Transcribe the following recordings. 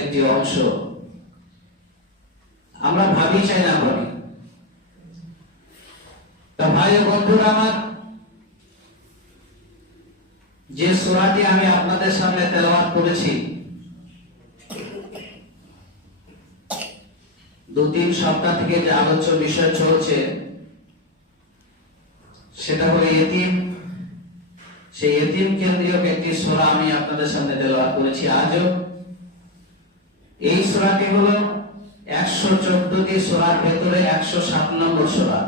একটি অংশ। আমরা ভাবি, চাই না ভাবি। তা ভাই বন্ধুরা আমার, যে সূরাটি আমি আপনাদের সামনে তেলাওয়াত করেছি দু তিন সপ্তাহ থেকে যে আলোচ্য বিষয় চলছে, সেটা হলো এতিম। সেই এতিম কেন্দ্রীয় একটি সূরা আমি আপনাদের সামনে তেলাওয়াত করেছি। আজও এই সূরাটি হলো একশো চোদ্দটি সূরার ভেতরে একশো সাত নম্বর সূরা।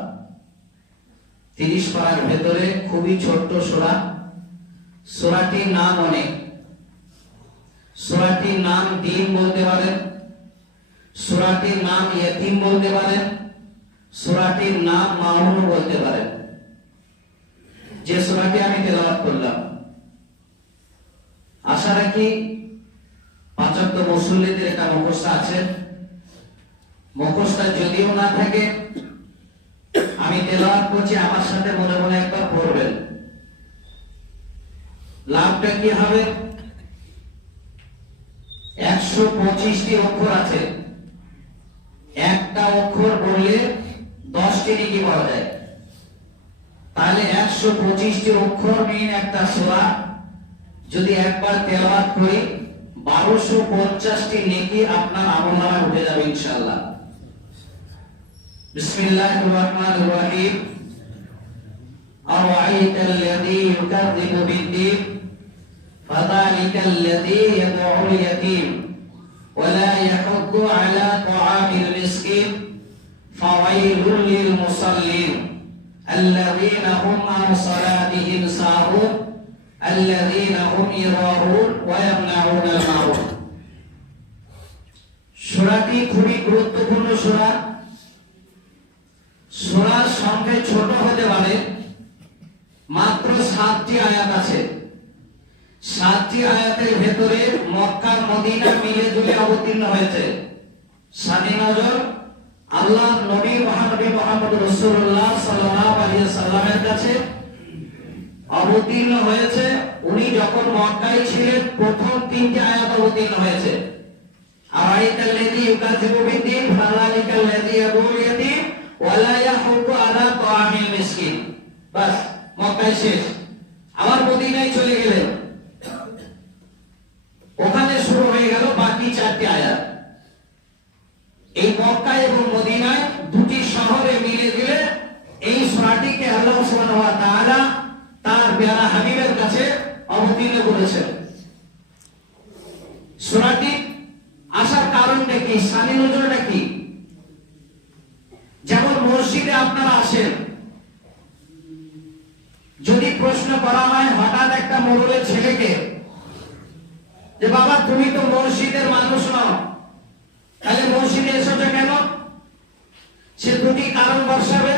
তিরিশ পারার ভেতরে খুবই ছোট্ট সূরা। সূরাটির নাম অনেক। সূরাটির নাম দিন বলতে পারেন। সূরাটির নাম ইয়তিম বলতে পারেন। সূরাটির নাম মাউন বলতে পারেন। যে সূরাটি আমি তেলাওয়াত করলাম। আশা রাখি পাঁচক্ত মুসল্লিদের এটা মুখস্থ আছে। মুখস্থ যদিও না থাকে, আমি তেলাওয়াত করছি, আমার সাথে মনে মনে একবার পড়বেন। লাভটা কি হবে? একশো পঁচিশটি অক্ষর আছে। একটা অক্ষর বললে দশটি নাকি পাওয়া যায়। তাহলে একশো পঁচিশটি অক্ষর নিয়ে একটা সোরা যদি একবার তেলাওয়াত করি বারোশো পঞ্চাশটি নেকি আপনার আমল নামায় উঠে যাবে ইনশাল্লাহ বিসমিল্লাহ রহমান রহিম أرأيت الذي يكذب بالدين فذلك الذي يدعو اليتيم ولا يحض على طعام المسكين فويل للمصلين الذين هم عن صلاتهم ساهون الذين هم يراءون ويمنعون المعروف সূরাটি খুবই গুরুত্বপূর্ণ সূরা সূরার সংখ্যায় ছোট হতে পারে মাত্র সাতটি আয়াত আছে সাতটি আয়াতের ভেতরে মক্কা মদিনা মিলে জুলে অবতীর্ণ হয়েছে সানি নজর আল্লাহ নবী মহানবী মোহাম্মদ রসুল্লাহ সাল্লাল্লাহু আলাইহি সাল্লামের কাছে অবতীর্ণ হয়েছে। উনি যখন মক্কায় ছিলেন, প্রথম তিনটি আয়াত অবতীর্ণ হয়েছে। আরাইতাল্লাযী ইউকাযিবু বিদ্দীন ফাযালিকাল্লাযী ইয়াদুল ইয়াতীম ওয়া লা ইয়াহুদ্দু আলা মিসকিন। বাস, মক্কায় শেষ। আবার মদিনায় চলে গেলেন। ওখানে শুরু হয়ে গেল বাকি চারটি আয়াত। এই মক্কা এবং পেয়ারা হাবিবের কাছে অবতীর্ণ করেছেন। সূরাটি আসার কারণটা কি? সানি নজরটা কি? যেমন মসজিদে আপনারা আসেন, যদি প্রশ্ন করা হয় হঠাৎ একটা মোড়লের ছেলেকে যে, বাবা, তুমি তো মসজিদের মানুষ নও। তাহলে মসজিদে এসেছ কেন? সে দুটি কারণ দর্শাবে।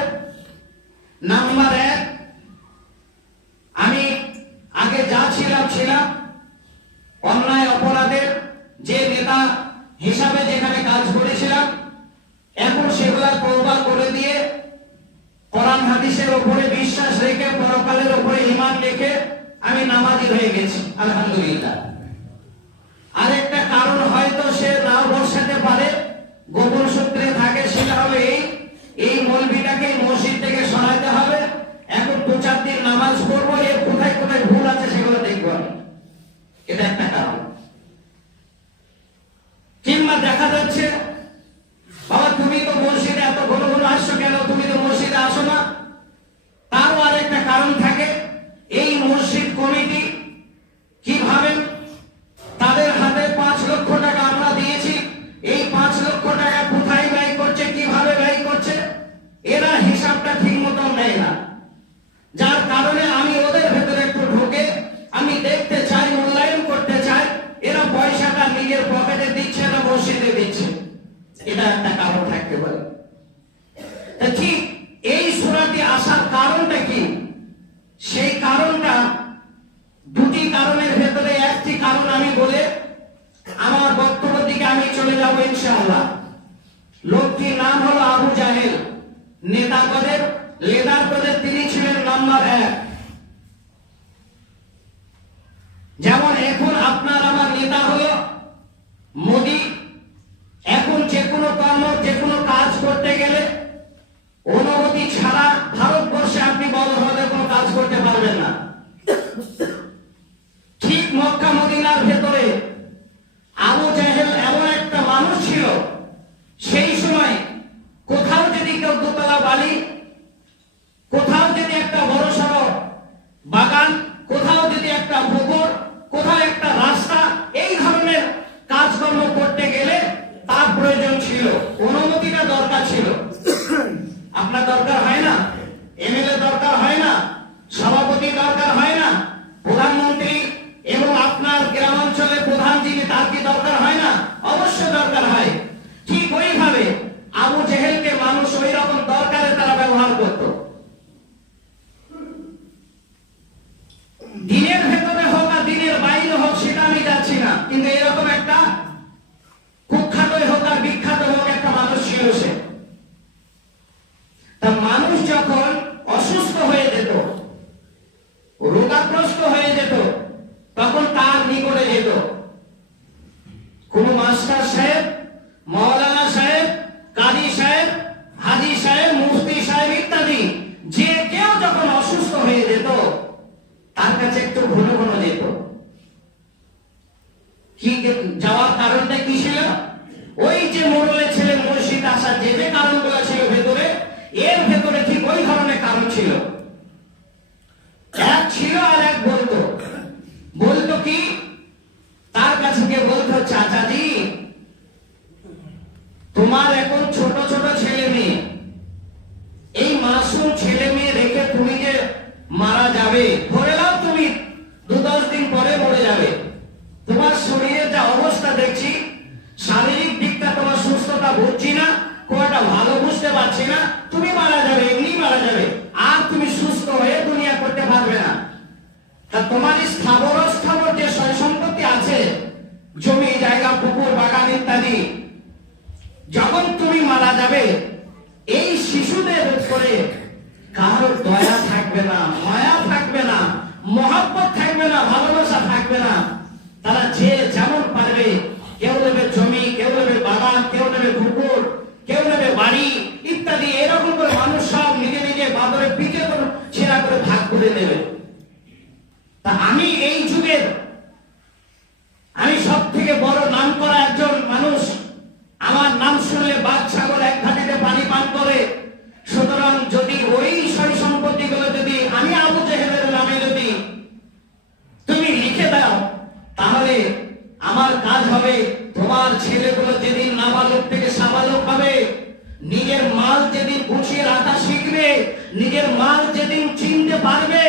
নাম্বার এক আমি আগে যা ছিলাম ছিলাম অন্যায় অপরাধের যে নেতা হিসাবে যেখানে কাজ করেছিলাম এখন সেগুলা তওবা করে দিয়ে কোরআন হাদিসের উপরে বিশ্বাস রেখে পরকালের উপরে ঈমান রেখে আমি নামাজি হয়ে গেছি আলহামদুলিল্লাহ আরেকটা কারণ হয়তো সে নাও বসাতে পারে গোপন সূত্রে থাকে সেটা হবে এই এই মৌলবিটাকে মসজিদ থেকে সরাইতে হবে। এখন দু চার দিন নামাজ পড়ব এর কোথায় কোথায় ভুল আছে সেগুলো দেখব আমি এটা একটা কারণ কিংবা দেখা যাচ্ছে বাবা তুমি তো মসজিদে এত ঘন ঘন আসছো কেন তুমি তো মসজিদে আসো না তারও আরেকটা কারণ থাকে এই মসজিদ কমিটি কীভাবে তাদের হাতে পাঁচ লক্ষ টাকা আমরা দিয়েছি এই পাঁচ লক্ষ টাকা কোথায় ব্যয় করছে কীভাবে ব্যয় করছে এরা হিসাবটা ঠিক মতন নেয় না যার কারণে আমি ওদের ভেতরে একটু ঢুকে আমি দেখতে চাই মূল্যায়ন করতে চাই এরা পয়সাটা নিজের পকেটে দিচ্ছে না মসজিদে দিচ্ছে এটা একটা কারণ থাকতে পারে তা ঠিক এই সুরাটি আসার কারণটা কি সেই কারণটা দুটি কারণের ভেতরে একটি কারণ আমি বলে আমার বক্তব্য দিকে আমি চলে যাব ইনশাআল্লাহ লোকটির নাম হলো আবু জাহেল। নেতা পদের, লেদার পদের তিনি ছিলেন নাম্বার এক। যেমন এখন আপনার আমার নেতা হলো মোদী দোতলা বাড়ি যেত, তার কাছে একটু ঘন ঘন যেত। কি যাওয়ার কারণটা কি ছিল? ওই যে মোড়লের ছেলে মসজিদ আসার যে যে কারণগুলো ছিল ভেতরে, এর ভেতরে ঠিক ওই ধরনের কারণ ছিল। এক ছিল আর এক বলতো। বলতো কি? তার কাছে গিয়ে বলতো, চাচাজি, তোমার এখন ছোট ছোট ছেলে মেয়ে। এই মাসুম ছেলে মেয়ে রেখে তুমি যে মারা যাবে। ধরে নাও তুমি দু দশ দিন পরে মরে যাবে তোমার শরীরের যা অবস্থা দেখছি শারীরিক দিকটা তোমার সুস্থতা বুঝছি না খুব একটা ভালো বুঝতে পারছি না তুমি মারা যাবে এমনি মারা যাবে আর তুমি সুস্থ হয়ে দুনিয়া করতে পারবে না তা তোমার এই স্থাবর স্থাবর যে সয় সম্পত্তি আছে জমি জায়গা পুকুর বাগান ইত্যাদি যখন তুমি মারা যাবে এই শিশুদের উপরে কারও দয়া থাকবে না মায়া থাকবে না মহাব্বত থাকবে না ভালোবাসা থাকবে না তারা যে যেমন পারবে কেউ নেবে জমি কেউ নেবে বাগান কেউ নেবে পুকুর কেউ নেবে বাড়ি ইত্যাদি এরকম করে মানুষ সব নিজে নিজে বাদরে পিকে করে ছেঁড়া করে ভাগ করে নেবে তা আমি এই যুগের আমি সব থেকে বড় নাম করা একজন মানুষ আমার নাম শুনলে বাঘ ছাগল এক ঘাটিতে পানি পান করে সুতরাং যদি ওই সয় সম্পত্তি গুলো যদি আমি আবু জেহেলের নামে যদি তুমি লিখে দাও তাহলে আমার কাজ হবে, তোমার ছেলেগুলো যেদিন নাবালক থেকে সাবালক হবে, নিজের মাল যেদিন গুছিয়ে রাখা শিখবে, নিজের মাল যেদিন চিনতে পারবে,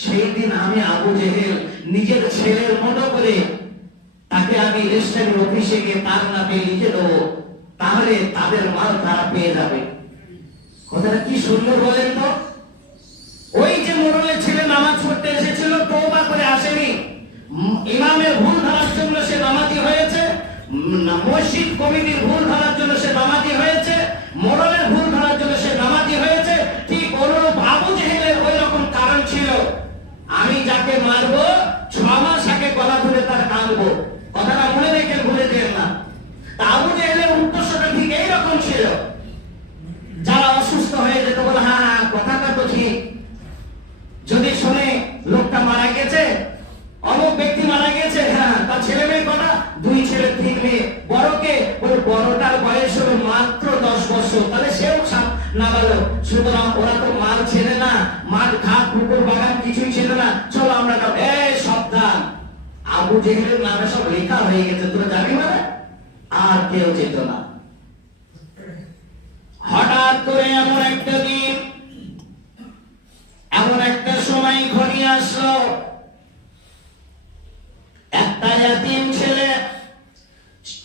সেই দিন আমি আবু জেহেল নিজের ছেলের মতো করে তাকে আমি রেজিস্ট্রারি অফিসে গিয়ে তার নামে লিখে দেবো, তাহলে তাদের মাল তারা পেয়ে যাবে। কথাটা কি সুন্দর বলেন তো? ওই যে মোড়লের ছেলে নামাজ পড়তে এসেছিল, তওবা করে আসেনি। ইমামের ভুল ধরার জন্য সে নামাজি হয়েছে মসজিদ কমিটির ভুল ধরার জন্য সে নামাজি হয়েছে মোড়লের ভুল ধরার জন্য সে নামাজি হয়েছে, ঠিক অনুরূপ আবু জেহেলের ওই রকম কারণ ছিল। আমি যাকে মারবো, ছ মাস আগে গলা ধরে তার কাঁদবো কথাটা মনে রেখে ভুলে দেন না তা আবু জেহেলের উদ্দেশ্যটা ঠিক এইরকম ছিল যারা অসুস্থ হয়ে যেত বলে হ্যাঁ হ্যাঁ কথাটা তো ঠিক যদি শোনে লোকটা মারা গেছে অমুক ব্যক্তি মারা গেছে হ্যাঁ তার ছেলে মেয়ে কটা দুই ছেলে তিন মেয়ে বড়কে ওই বড়টার বয়স হলো মাত্র বছর তাহলে সেও সাপ না গেল সুতরাং ওরা তো মাল ছেড়ে না মাঠ ঘাট পুকুর, বাগান কিছুই ছিল না। চলো আমরা এই সাবধান। আবু জেহেলের নামে সব লেখা হয়ে গেছে, তোরা জানি মানে আর কেউ যেত না। হঠাৎ করে এমন একটা দিন, এমন একটা সময় ঘনিয়ে আসলো। একটা জাতিম ছেলে,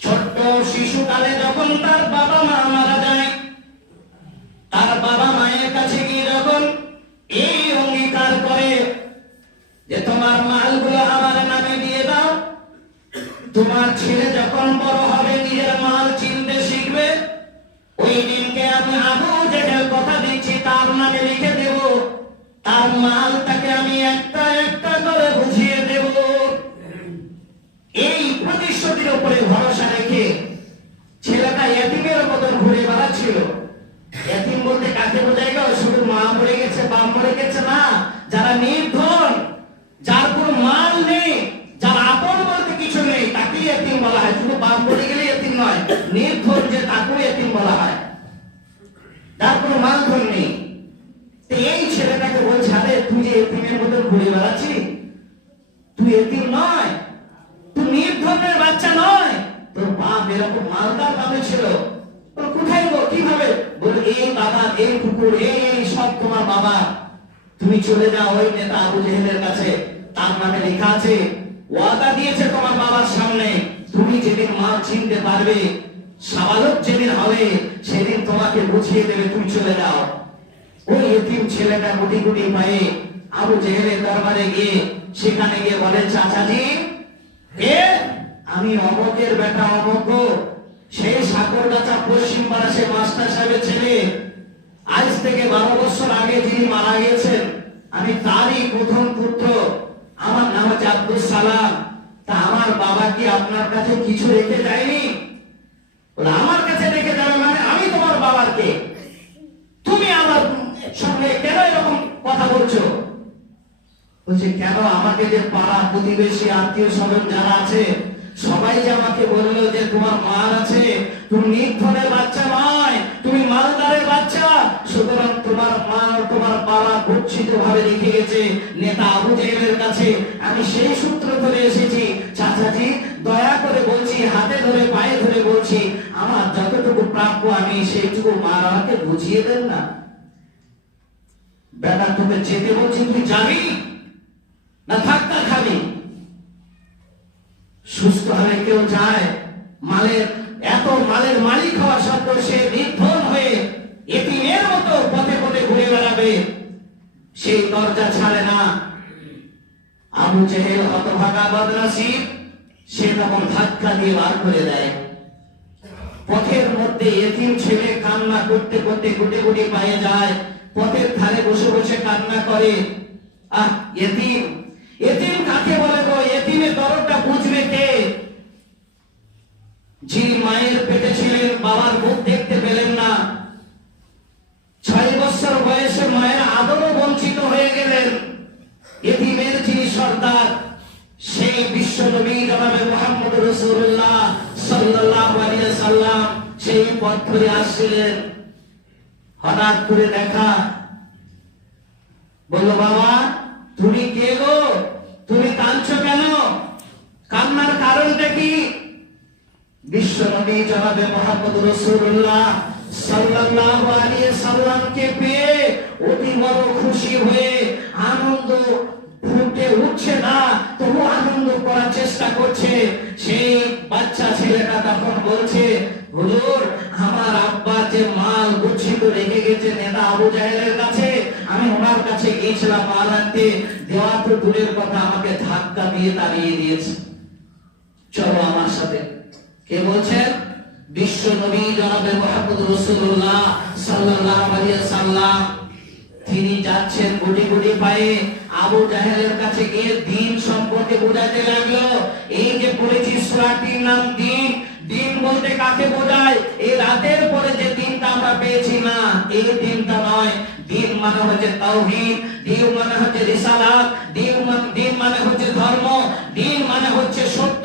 ছোট্ট শিশুকালে যখন তার বাবা মা মারা তার বাবা মায়ের কাছে গিয়ে যখন এই অঙ্গীকার করে যে তোমার মালগুলো বাপ গেছে না? যারা নির্ধন, যার কোনো মাল নেই, যার আপন বলতে কিছু নেই, তাকেই এতিম বলা হয়। শুধু বাপ মরে গেলে এতিম নয়, নির্ধন যে তাকেও এতিম বলা হয়। যার কোনো মালধন নেই। এই ছেলেটাকে বলছে, আরে, তুই যে এতিমের মতো ঘুরে বেড়াচ্ছি তুই এতিম নয়, তুই নির্ধনের বাচ্চা নয়। তোর বাপ এরকম মালদার নামে ছিল। কোথায় গো? কীভাবে? বলে এই বাবা, এই কুকুর, এই এই সব তোমার বাবা। তুমি চলে যাও ওই নেতা আবু জেহেলের কাছে। তার নামে লেখা আছে, ওয়াদা দিয়েছে তোমার বাবার সামনে, তুমি যেদিন মাল চিনতে পারবে, সাবালক যেদিন হবে, সেদিন তোমাকে বুঝিয়ে দেবে তুমি চলে যাও। ওই এতিম ছেলেটা গুটি গুটি পায়ে আবু জেহেলের দরবারে গিয়ে সেখানে গিয়ে বলে, চাচাজি, কে? আমি অমকের বেটা অমক। সেই সাগরগাছা পশ্চিম পাড়া সে মাস্টার সাহেবের ছেলে। আজ থেকে বারো বছর আগে যিনি মারা গেছেন, আমি তারই প্রথম পুত্র। আমার নাম হচ্ছে আব্দুল সালাম। তা আমার বাবা কি আপনার কাছে কিছু রেখে যায়নি? আমার কাছে রেখে যাবে মানে আমি তোমার বাবার কে তুমি আমার সঙ্গে কেন এরকম কথা বলছো? বলছে, কেন আমাকে যে পাড়া প্রতিবেশী আত্মীয় স্বজন যারা আছে, সবাই যে আমাকে বলল যে তোমার মার আছে তুমি নির্ধনের বাচ্চা নয়, তুমি মালদারের বাচ্চা। সুতরাং তোমার মাল তোমার পাড়া গচ্ছিত ভাবে রেখে গেছে, নেতা আবু জেহেলের কাছে। আমি সেই সূত্র ধরে এসেছি, চাচাজি, দয়া করে বলছি, হাতে ধরে, পায়ে ধরে বলছি, আমার যতটুকু প্রাপ্য আমি সেইটুকু মার আমাকে বুঝিয়ে দেন না। বেটা, তোকে যেতে বলছি, তুই যাবি? না ধাক্কা খাবি। সুস্থ হয়ে কেউ যায়, মালের এত মালের মালিক হওয়া সত্ত্বেও সে নির্ধন হয়ে এতিমের মতো পথে পথে ঘুরে বেড়াবে। সেই দরজা ছাড়ে না। আবু জেহেল হতভাগা বদনাসি সে তখন ধাক্কা দিয়ে বার করে দেয়। পথের মধ্যে এতিম ছেলে কান্না করতে করতে গুটে গুটি পায়ে যায়। পথের ধারে বসে বসে কান্না করে। আহ, এতিম এতিম কাকে বলে গো? এতিমের দরদটা বুঝবে কে? যিনি মায়ের পেটে ছিলেন, বাবার মুখ দেখতে পেলেন না। ছয় বছর বয়সে মায়ের আদরও বঞ্চিত হয়ে গেলেন। এতিমের যিনি সর্দার, সেই বিশ্ব নবী জনাবে মোহাম্মদ রসুল্লাহ আলাইহি সাল্লাম সেই পথ ধরে আসছিলেন। হঠাৎ করে দেখা, বলল, বাবা, তুমি কে গো? তুমি কাঁদছো কেন? কান্নার কারণটা কি? বিশ্ব নবী জনাবে মোহাম্মদ রসুল্লাহ সাল্লাল্লাহু আলাইহি সাল্লামকে পেয়ে অতি বড় খুশি হয়ে আনন্দ ফুটে উঠছে না, তবু আনন্দ করার চেষ্টা করছে। সেই বাচ্চা ছেলেটা তখন বলছে, হুজুর, আমার আব্বা যে মাল গুচ্ছিত রেখে গেছে নেতা আবু জাহেলের কাছে, আমি ওনার কাছে গিয়েছিলাম মাল আনতে। দেওয়া তো দূরের কথা, আমাকে ধাক্কা দিয়ে তাড়িয়ে দিয়েছে। চলো আমার সাথে কে বলছেন বিশ্ব নবী জনাবে মোহাম্মদ রাসূলুল্লাহ সাল্লাল্লাহু আলাইহি সাল্লাম তিনি যাচ্ছেন গুটি গুটি পায়ে। আবু জাহেলের কাছে গিয়ে দিন সম্পর্কে বোঝাতে লাগল। এই যে পড়েছি সূরাটির নাম দিন দিন বলতে কাকে বোঝায়? এই রাতের পরে যে দিনটা আমরা পেয়েছি না, এই দিনটা নয়। দিন মানে হচ্ছে তাওহীদ, দিন মানে হচ্ছে রিসালাত দিন মানে হচ্ছে ধর্ম, দিন মানে হচ্ছে সত্য।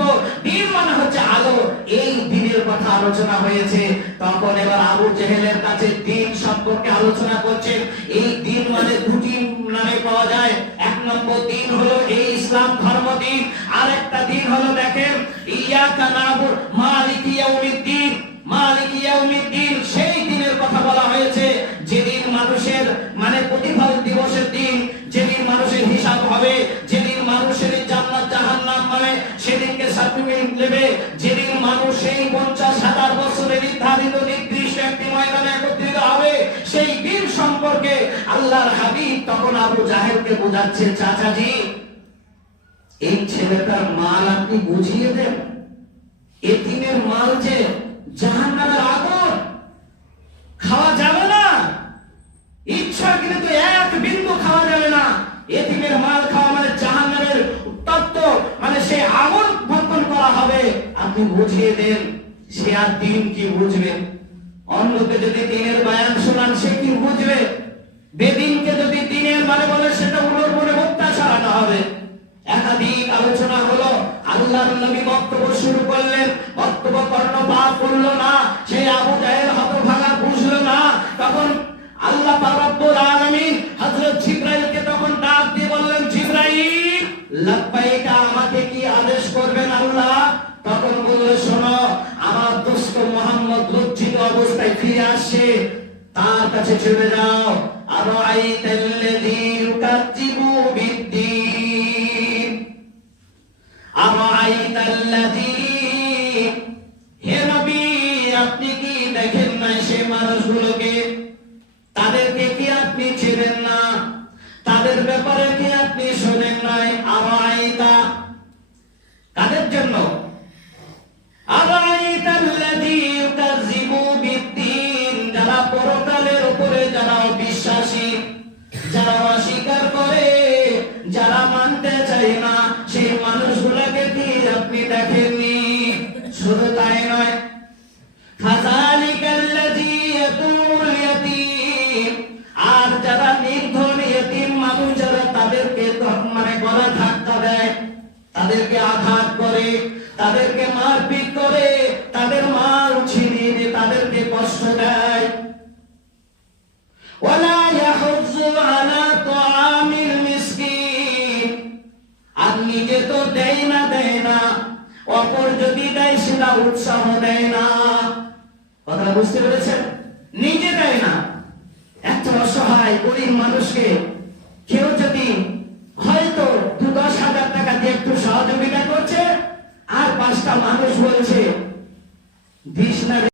আলোচনা হয়েছে। তখন এবার আবু জেহেলের কাছে দিন সম্পর্কে আলোচনা করছেন এই দিন মানে দুটি নামে পাওয়া যায়। এক নম্বর দিন হলো এই ইসলাম ধর্ম দিন। আর একটা দিন হলো দেখেন, ইয়াকা নাবুর মালিক ইয়াউমিদ্দিন। মালিক ইয়াউমিদ্দিন, সেই দিনের কথা বলা হয়েছে। যেদিন মানুষের মানে প্রতিফল দিবসের দিন, যেদিন মানুষের হিসাব হবে সার্টিফিকেট নেবে যেদিন মানুষ সেই পঞ্চাশ হাজার বছরের নির্ধারিত নির্দিষ্ট একটি ময়দানে একত্রিত হবে, সেই দিন সম্পর্কে আল্লাহর হাবিব তখন আবু জাহেলকে বোঝাচ্ছে, চাচাজি, এই ছেলেটার মাল আপনি বুঝিয়ে দেন। এতিমের মাল যে জাহান্নামের আগুন, খাওয়া যাবে না। ইচ্ছা কিন্তু এক বিন্দু খাওয়া যাবে না। এতিমের আপনি বুঝিয়ে দেন, সে আর দিন কি বুঝবে? অন্যকে যদি দিনের বায়ান শোনান, সে কি বুঝবে? বেদিনকে যদি দিনের মানে বলে, সেটা উলোর মনে মুক্তা ছাড়ানো হবে। একাধিক আলোচনা হলো, আল্লাহর নবী বক্তব্য শুরু করলেন। বক্তব্য কর্ণপাত করল না সেই আবু জাহেল হতভাগা বুঝলো না। তখন আল্লাহ পাক রব্বুল আলামিন হযরত জিবরাইলকে তখন ডাক দিয়ে বললেন, জিবরাইল, লাব্বাইকা আমাকে কি আদেশ করবেন আল্লাহ? তখন বলল, শোনো, আমার দুষ্ট মোহাম্মদ লজ্জিত অবস্থায় ফিরে আসে। তার কাছে চলে যাও। আর আইতাল্লাযী ইউকাজ্জিবু বিদ্দীন। আর আইতাল্লাযী হে আপনি কি দেখেন না সেই মানুষগুলোকে? তাদেরকে কি আপনি চেনেন না? তাদের ব্যাপারে কি আপনি শোনেন নাই? আর তাদের জন্য? কষ্ট দেয় ওয়ালা ইয়াহুজ্জু আলা তুআমিল মিসকিন আর নিজে তো দেয় না দেয় না। অপর যদি দেয়, সেটা উৎসাহ দেয় না। কথা বুঝতে পেরেছেন?